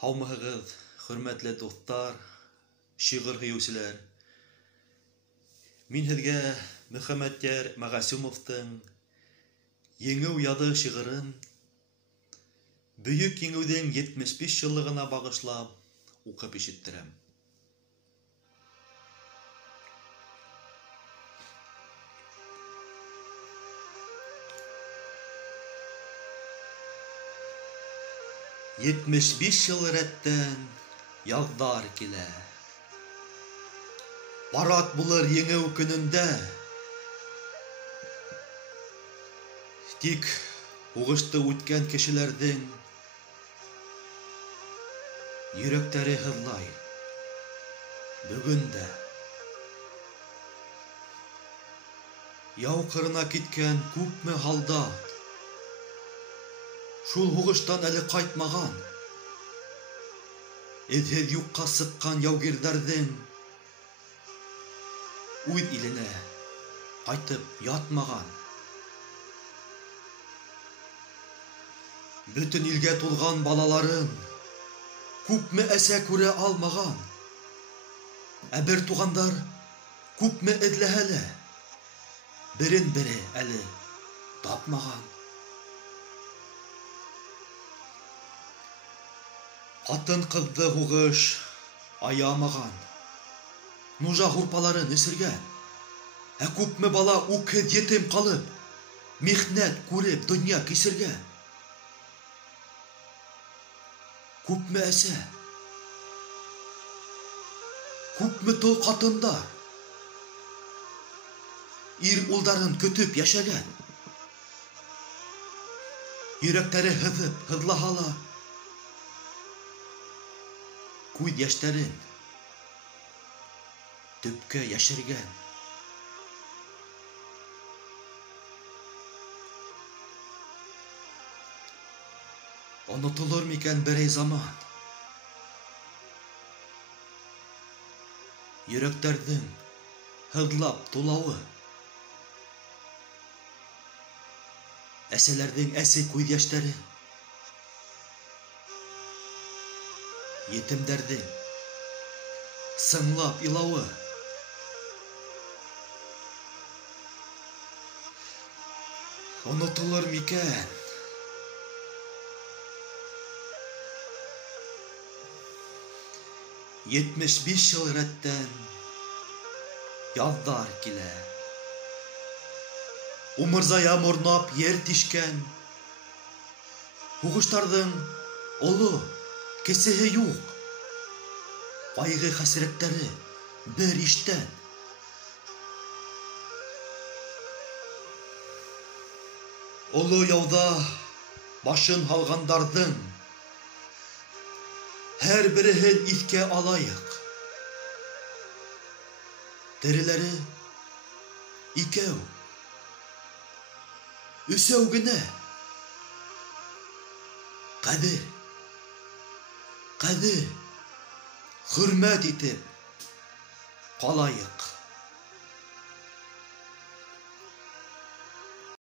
Һаумыһығыҙ, хөрмәтле дуҫтар, шиғыр һөйөүселәр. Мин һеҙгә Мөхәммәтйәр Мәғәсүмовтың «Еңеү яҙы» шиғырын Бөйөк еңеүҙең 75 йыллығына бағышлап уҡып ишеттерәм. Yetmiş yıl рәттән яҙҙар килә. Парад булыр еңеү көнөндә. Тик һуғышты үткән кешеләрҙең йөрәктәре һыҙлай. Бөгөн дә яу ҡырына киткән күпме һалдат шул һуғыштан әле ҡайтмаған, эҙһеҙ юҡҡа сыҡҡан яугирҙәрҙең үҙ иленә ҡайтып ятмаған. Бөтөн илгә тулған балаларын күпме әсә күрә алмаған, ә бер туғандар күпме эҙләһә лә берен-бере әле тапмаған. Ҡатын-ҡыҙҙы һуғыш аямаған, нужа һурпаларын эсергән, ә күпме бала үкһеҙ етем ҡалып, михнәт күреп донъя кисергән. Күпме әсә, күпме тол ҡатындар ир улдарын көтөп йәшәгән. Йөрәктәре һыҙып, һыҙлаһа ла, күҙ йәштәрен төпкә йәшергән. Онотолор микән берәй заман? Йөрәктәрҙең һыҙлап тулауы, әсәләрҙең әсе күҙ йәштәре, етемдәрҙең сыңлап илауы. Онотолор микән? Yetmiş йыл рәттән яҙҙар килә. Умырзая морнап ер тишкән, һуғыштарҙың оло кесеһе юҡ, ҡайғы хәсрәттәре бер иштән. Оло яуҙа башын һалғандарҙың һәр береһен иҫкә алайыҡ. Тереләре икәү, өсәү генә. Ҡәҙер, хөрмәт итеп ҡалайыҡ.